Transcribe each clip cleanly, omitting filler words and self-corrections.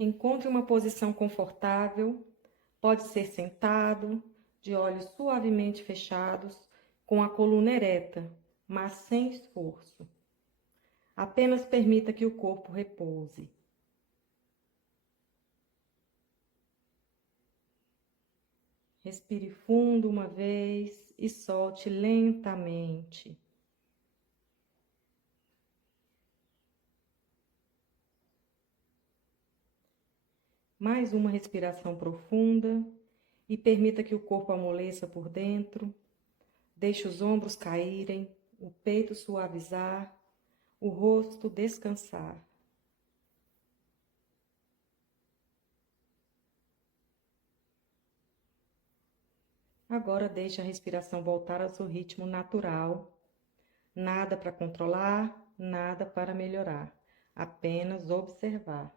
Encontre uma posição confortável, pode ser sentado, de olhos suavemente fechados, com a coluna ereta, mas sem esforço. Apenas permita que o corpo repouse. Respire fundo uma vez e solte lentamente. Mais uma respiração profunda e permita que o corpo amoleça por dentro. Deixe os ombros caírem, o peito suavizar, o rosto descansar. Agora deixe a respiração voltar ao seu ritmo natural. Nada para controlar, nada para melhorar. Apenas observar.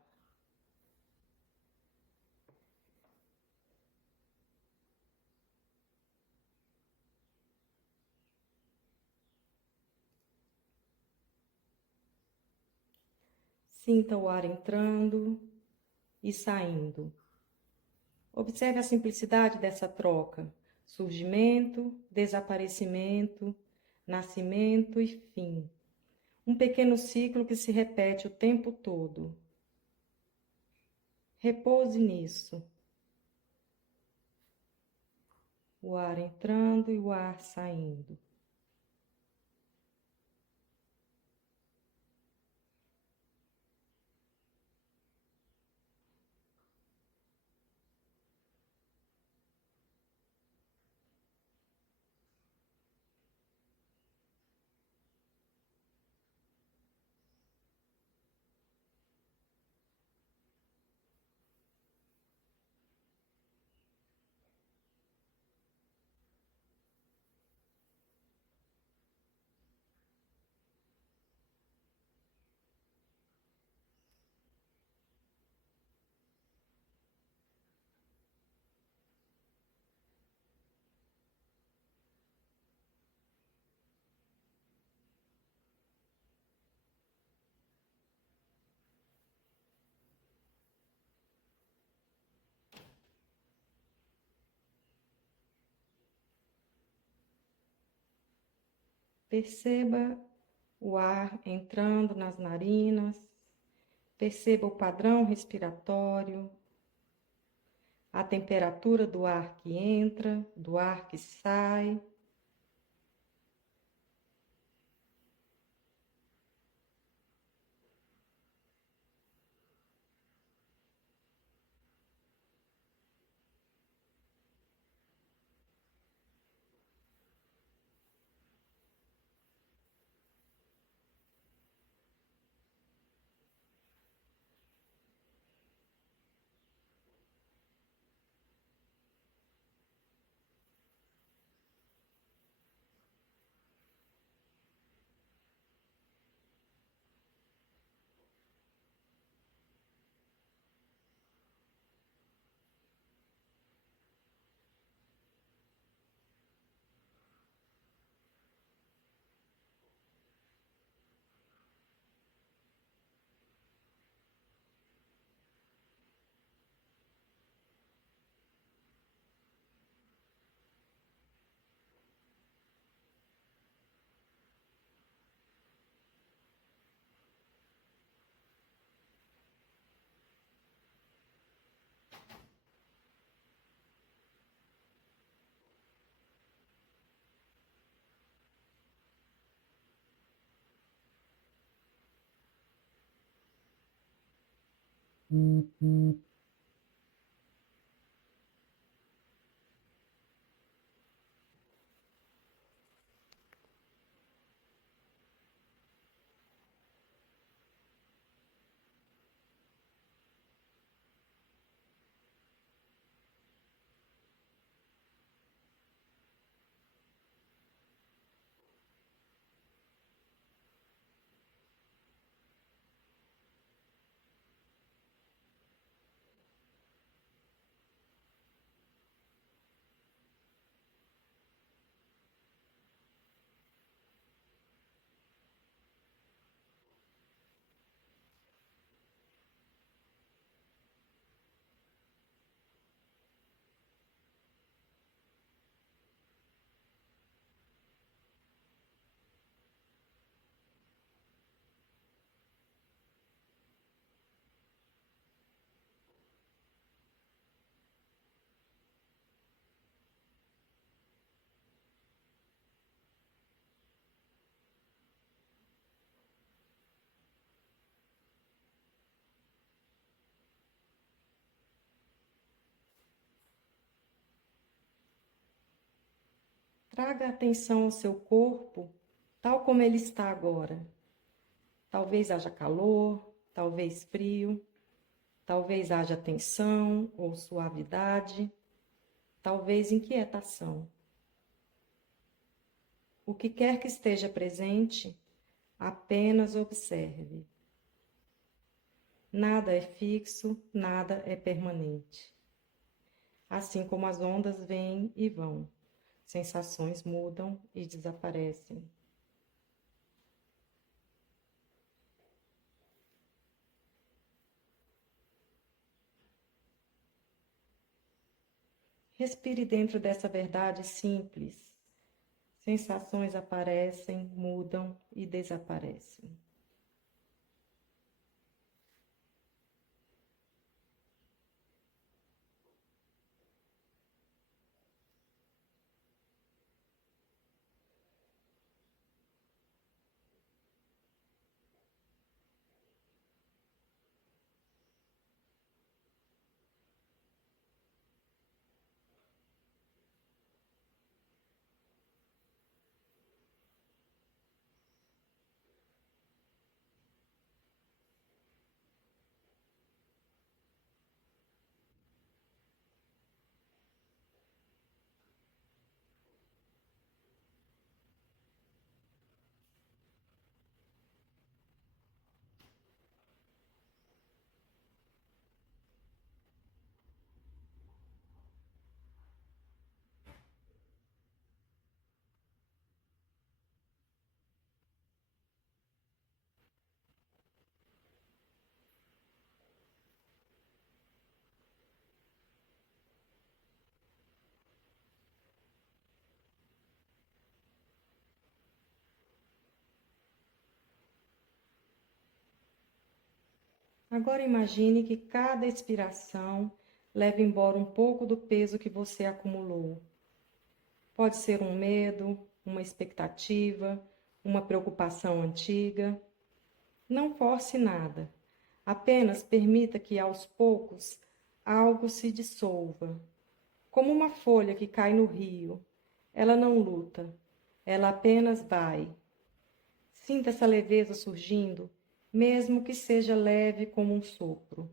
Sinta o ar entrando e saindo. Observe a simplicidade dessa troca. Surgimento, desaparecimento, nascimento e fim. Um pequeno ciclo que se repete o tempo todo. Repouse nisso. O ar entrando e o ar saindo. Perceba o ar entrando nas narinas, perceba o padrão respiratório, a temperatura do ar que entra, do ar que sai. Traga atenção ao seu corpo, tal como ele está agora. Talvez haja calor, talvez frio, talvez haja tensão ou suavidade, talvez inquietação. O que quer que esteja presente, apenas observe. Nada é fixo, nada é permanente. Assim como as ondas vêm e vão, sensações mudam e desaparecem. Respire dentro dessa verdade simples. Sensações aparecem, mudam e desaparecem. Agora imagine que cada expiração leva embora um pouco do peso que você acumulou. Pode ser um medo, uma expectativa, uma preocupação antiga. Não force nada. Apenas permita que aos poucos algo se dissolva. Como uma folha que cai no rio. Ela não luta, ela apenas vai. Sinta essa leveza surgindo, mesmo que seja leve como um sopro.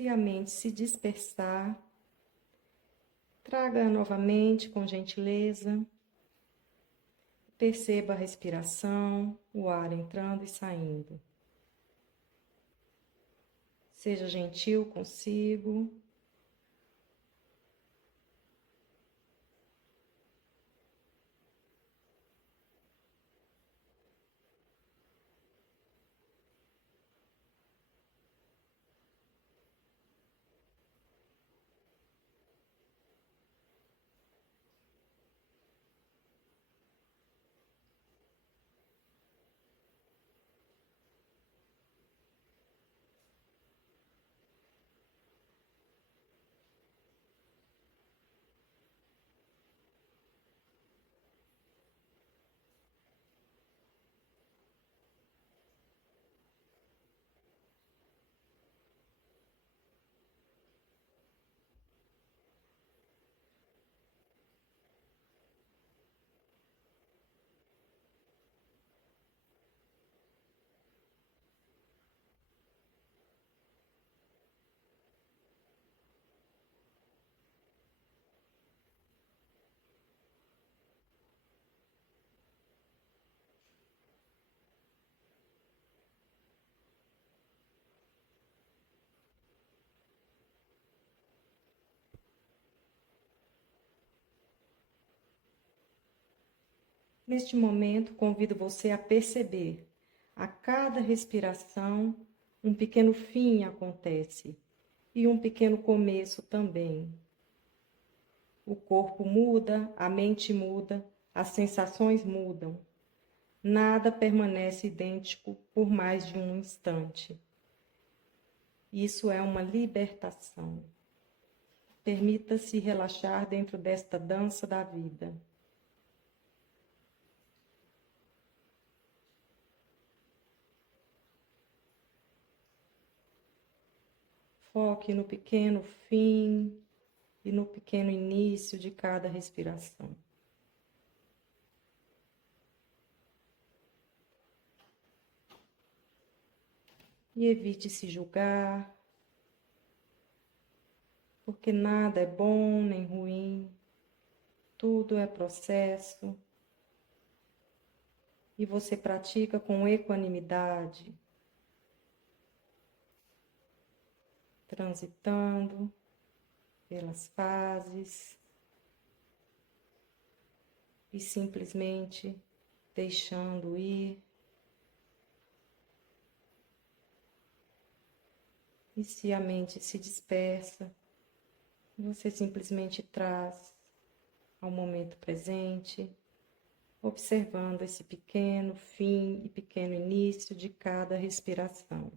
Se a mente se dispersar, traga novamente com gentileza. Perceba a respiração, o ar entrando e saindo. Seja gentil consigo. Neste momento, convido você a perceber, a cada respiração, um pequeno fim acontece e um pequeno começo também. O corpo muda, a mente muda, as sensações mudam. Nada permanece idêntico por mais de um instante. Isso é uma libertação. Permita-se relaxar dentro desta dança da vida. Foque no pequeno fim e no pequeno início de cada respiração. E evite se julgar, porque nada é bom nem ruim, tudo é processo. E você pratica com equanimidade, transitando pelas fases e simplesmente deixando ir. E se a mente se dispersa, você simplesmente traz ao momento presente, observando esse pequeno fim e pequeno início de cada respiração.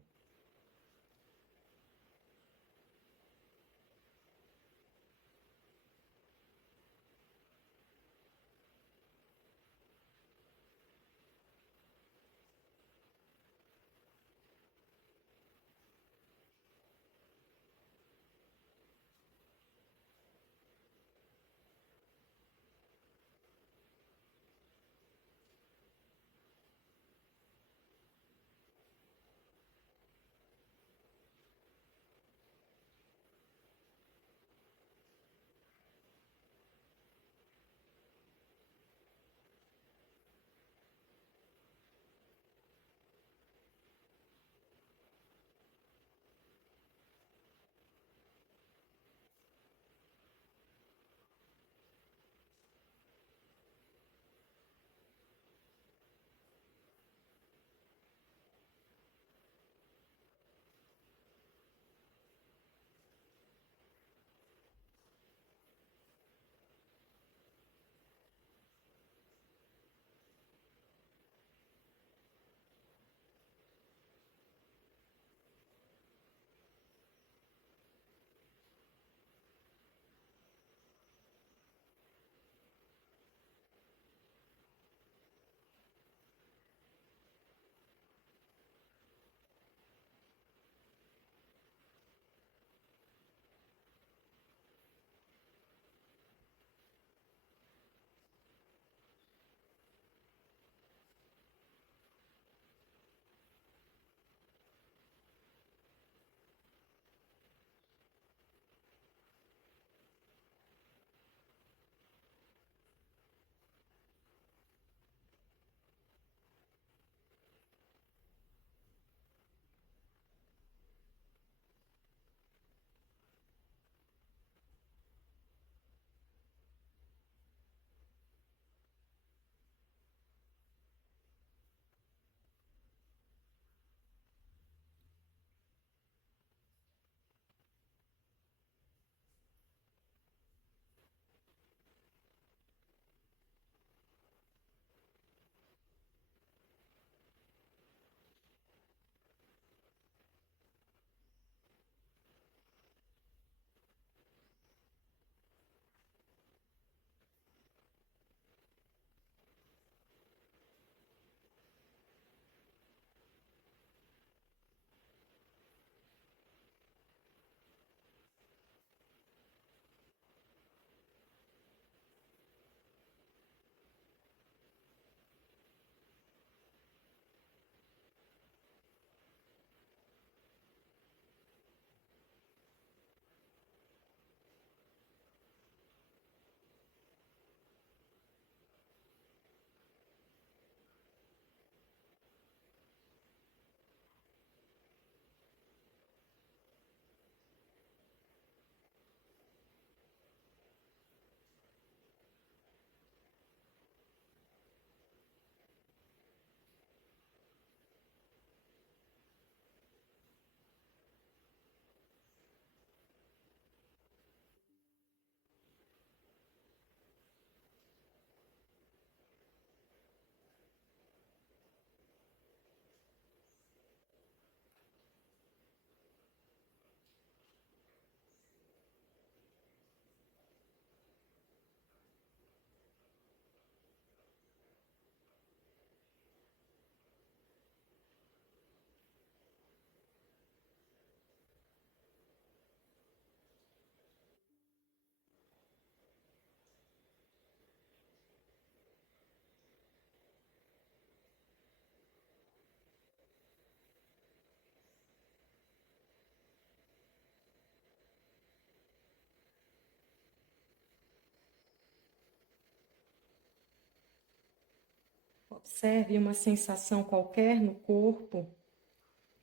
Observe uma sensação qualquer no corpo.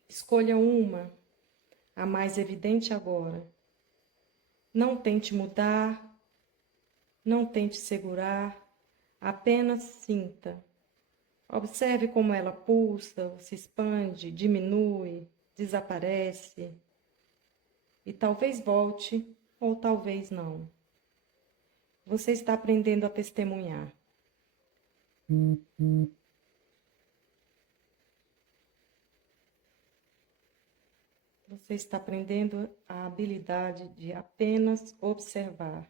Escolha uma, a mais evidente agora. Não tente mudar, não tente segurar, apenas sinta. Observe como ela pulsa, se expande, diminui, desaparece. E talvez volte, ou talvez não. Você está aprendendo a testemunhar. Você está aprendendo a habilidade de apenas observar.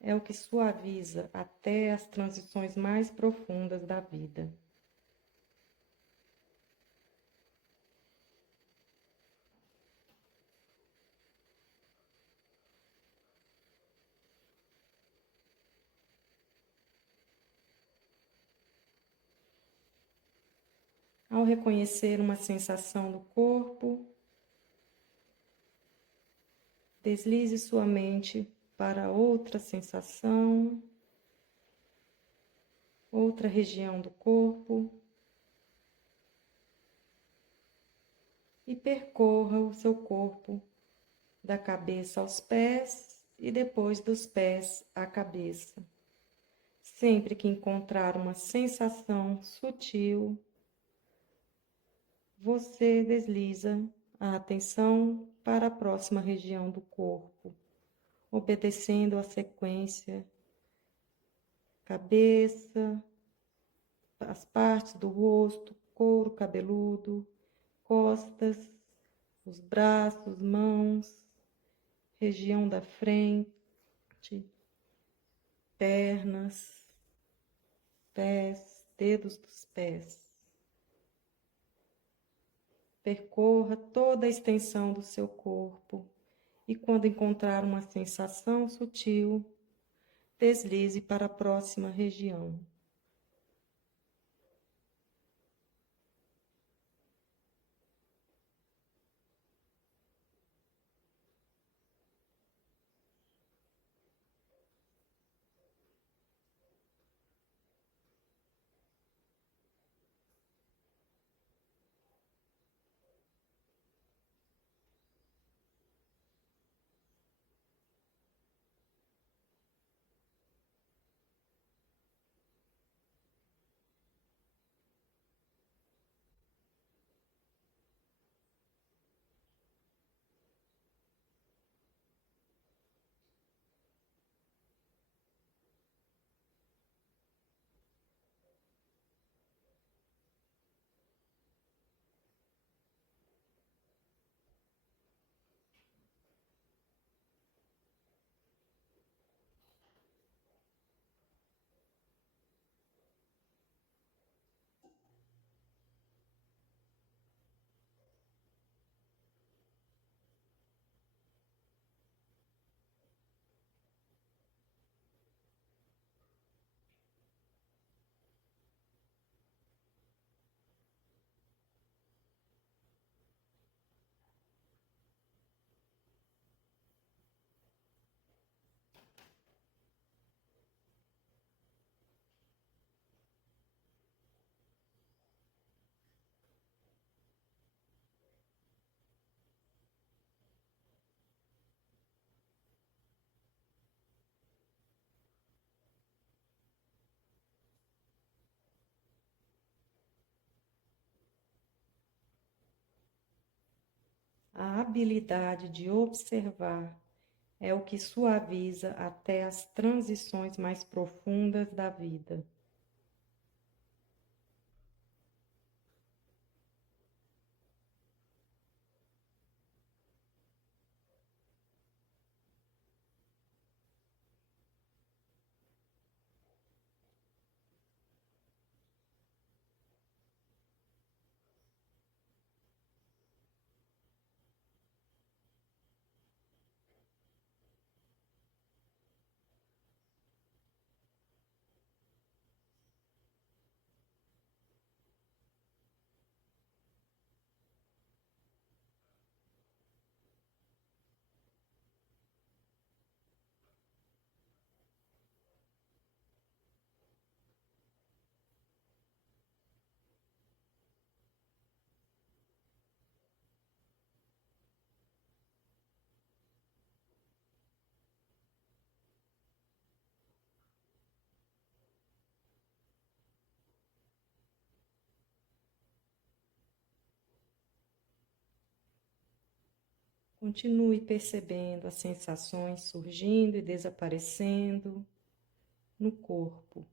É o que suaviza até as transições mais profundas da vida. Ao reconhecer uma sensação no corpo, deslize sua mente para outra sensação, outra região do corpo e percorra o seu corpo da cabeça aos pés e depois dos pés à cabeça. Sempre que encontrar uma sensação sutil, você desliza a atenção para a próxima região do corpo, obedecendo a sequência: cabeça, as partes do rosto, couro cabeludo, costas, os braços, mãos, região da frente, pernas, pés, dedos dos pés. Percorra toda a extensão do seu corpo e, quando encontrar uma sensação sutil, deslize para a próxima região. A habilidade de observar é o que suaviza até as transições mais profundas da vida. Continue percebendo as sensações surgindo e desaparecendo no corpo.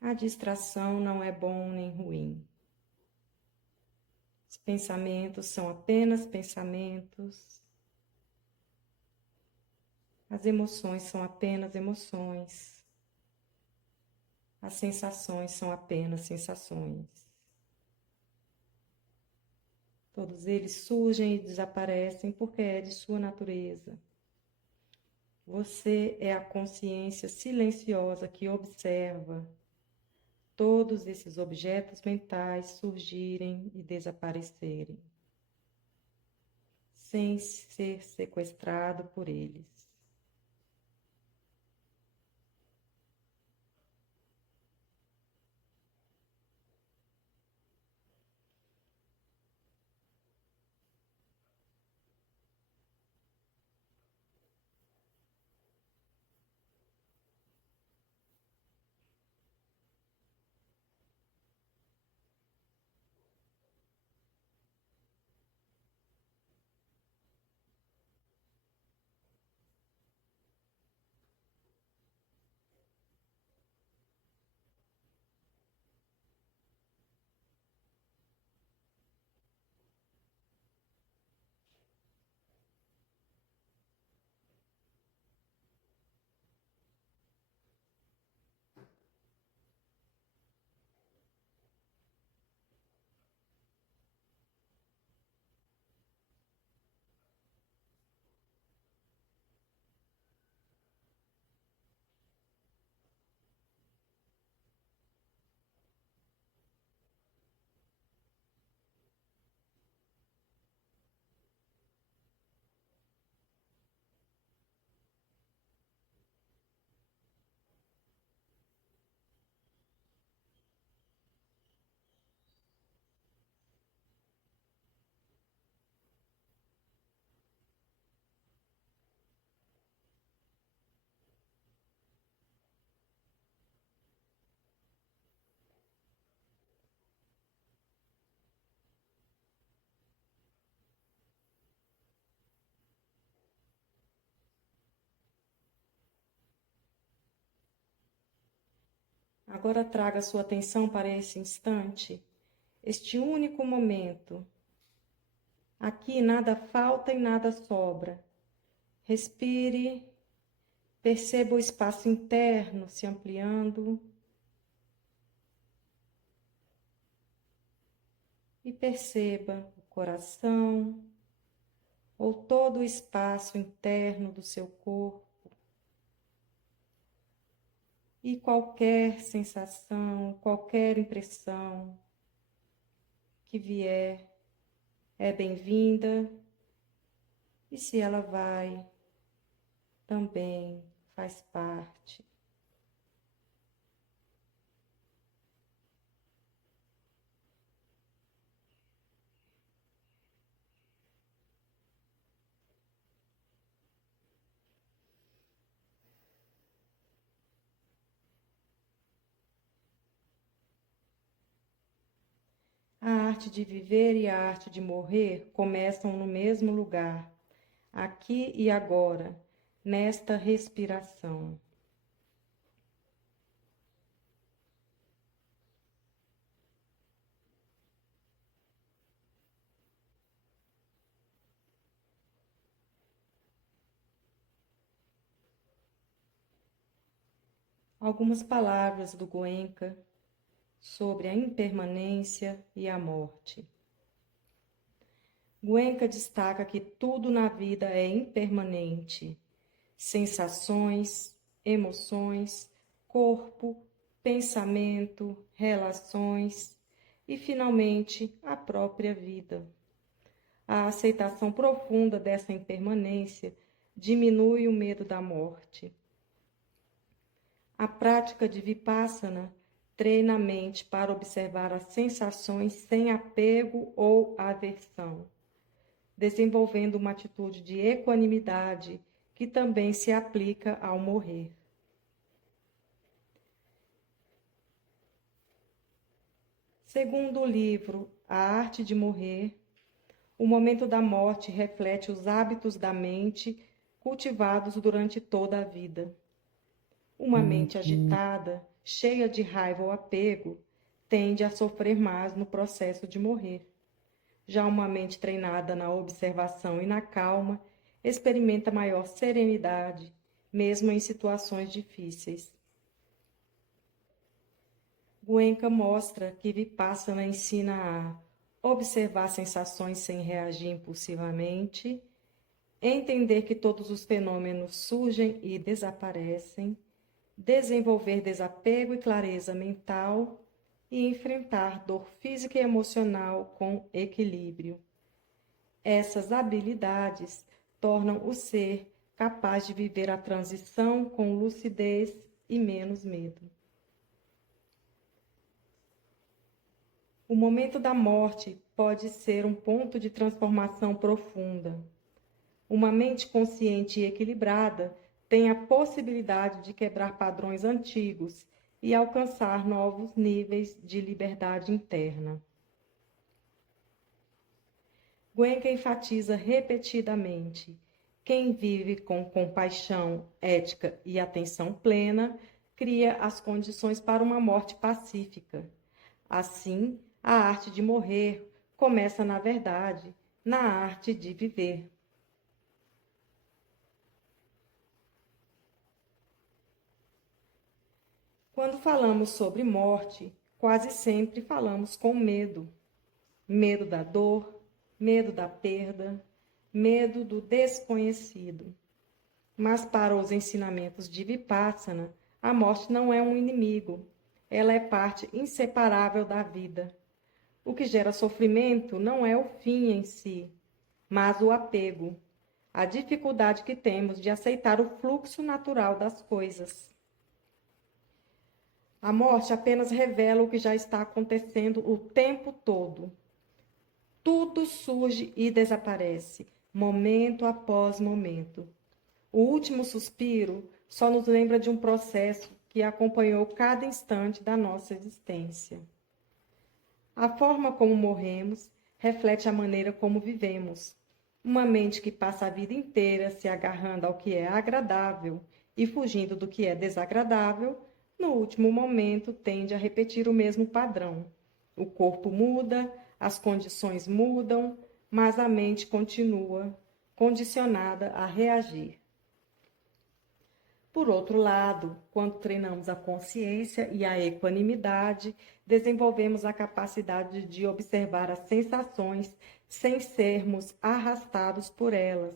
A distração não é bom nem ruim. Os pensamentos são apenas pensamentos. As emoções são apenas emoções. As sensações são apenas sensações. Todos eles surgem e desaparecem porque é de sua natureza. Você é a consciência silenciosa que observa todos esses objetos mentais surgirem e desaparecerem, sem ser sequestrado por eles. Agora traga sua atenção para esse instante, este único momento. Aqui nada falta e nada sobra. Respire, perceba o espaço interno se ampliando e perceba o coração ou todo o espaço interno do seu corpo. E qualquer sensação, qualquer impressão que vier é bem-vinda, e se ela vai, também faz parte. A arte de viver e a arte de morrer começam no mesmo lugar, aqui e agora, nesta respiração. Algumas palavras do Goenka sobre a impermanência e a morte. Goenka destaca que tudo na vida é impermanente. Sensações, emoções, corpo, pensamento, relações e, finalmente, a própria vida. A aceitação profunda dessa impermanência diminui o medo da morte. A prática de Vipassana treina a mente para observar as sensações sem apego ou aversão, desenvolvendo uma atitude de equanimidade que também se aplica ao morrer. Segundo o livro A Arte de Morrer, o momento da morte reflete os hábitos da mente cultivados durante toda a vida. Uma mente agitada, cheia de raiva ou apego, tende a sofrer mais no processo de morrer. Já uma mente treinada na observação e na calma experimenta maior serenidade, mesmo em situações difíceis. Goenka mostra que Vipassana ensina a observar sensações sem reagir impulsivamente, entender que todos os fenômenos surgem e desaparecem, desenvolver desapego e clareza mental e enfrentar dor física e emocional com equilíbrio. Essas habilidades tornam o ser capaz de viver a transição com lucidez e menos medo. O momento da morte pode ser um ponto de transformação profunda. Uma mente consciente e equilibrada tem a possibilidade de quebrar padrões antigos e alcançar novos níveis de liberdade interna. Goenka enfatiza repetidamente: quem vive com compaixão, ética e atenção plena cria as condições para uma morte pacífica. Assim, a arte de morrer começa, na verdade, na arte de viver. Quando falamos sobre morte, quase sempre falamos com medo. Medo da dor, medo da perda, medo do desconhecido. Mas para os ensinamentos de Vipassana, a morte não é um inimigo, ela é parte inseparável da vida. O que gera sofrimento não é o fim em si, mas o apego, a dificuldade que temos de aceitar o fluxo natural das coisas. A morte apenas revela o que já está acontecendo o tempo todo. Tudo surge e desaparece, momento após momento. O último suspiro só nos lembra de um processo que acompanhou cada instante da nossa existência. A forma como morremos reflete a maneira como vivemos. Uma mente que passa a vida inteira se agarrando ao que é agradável e fugindo do que é desagradável, no último momento tende a repetir o mesmo padrão. O corpo muda, as condições mudam, mas a mente continua condicionada a reagir. Por outro lado, quando treinamos a consciência e a equanimidade, desenvolvemos a capacidade de observar as sensações sem sermos arrastados por elas.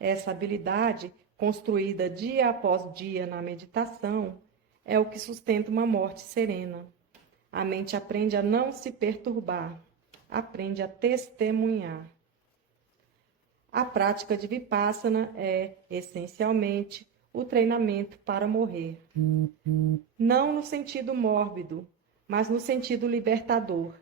Essa habilidade, construída dia após dia na meditação, é o que sustenta uma morte serena. A mente aprende a não se perturbar, aprende a testemunhar. A prática de Vipassana é, essencialmente, o treinamento para morrer. Não no sentido mórbido, mas no sentido libertador.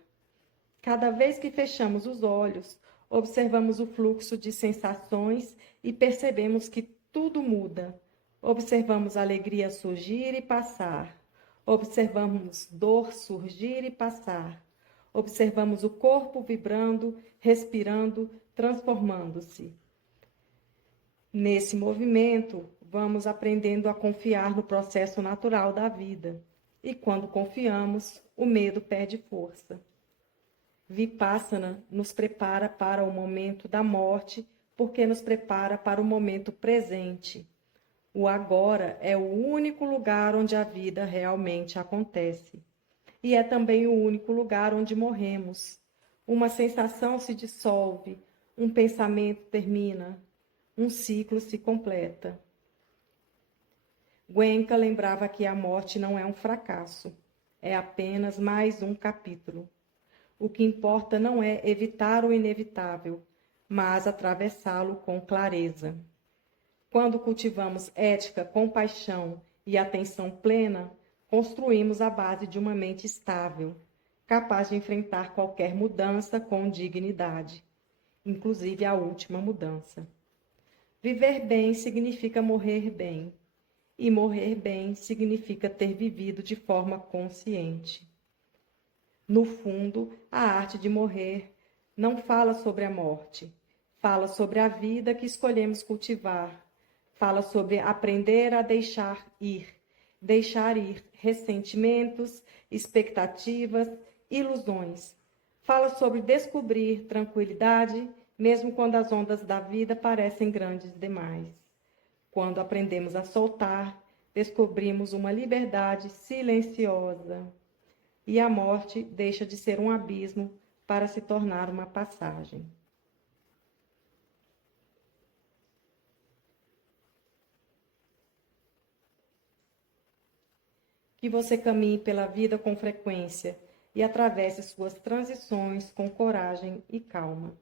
Cada vez que fechamos os olhos, observamos o fluxo de sensações e percebemos que tudo muda. Observamos a alegria surgir e passar. Observamos dor surgir e passar. Observamos o corpo vibrando, respirando, transformando-se. Nesse movimento, vamos aprendendo a confiar no processo natural da vida. E quando confiamos, o medo perde força. Vipassana nos prepara para o momento da morte, porque nos prepara para o momento presente. O agora é o único lugar onde a vida realmente acontece. E é também o único lugar onde morremos. Uma sensação se dissolve, um pensamento termina, um ciclo se completa. Goenka lembrava que a morte não é um fracasso, é apenas mais um capítulo. O que importa não é evitar o inevitável, mas atravessá-lo com clareza. Quando cultivamos ética, compaixão e atenção plena, construímos a base de uma mente estável, capaz de enfrentar qualquer mudança com dignidade, inclusive a última mudança. Viver bem significa morrer bem, e morrer bem significa ter vivido de forma consciente. No fundo, a arte de morrer não fala sobre a morte, fala sobre a vida que escolhemos cultivar, fala sobre aprender a deixar ir ressentimentos, expectativas, ilusões. Fala sobre descobrir tranquilidade, mesmo quando as ondas da vida parecem grandes demais. Quando aprendemos a soltar, descobrimos uma liberdade silenciosa. E a morte deixa de ser um abismo para se tornar uma passagem. Que você caminhe pela vida com frequência e atravesse suas transições com coragem e calma.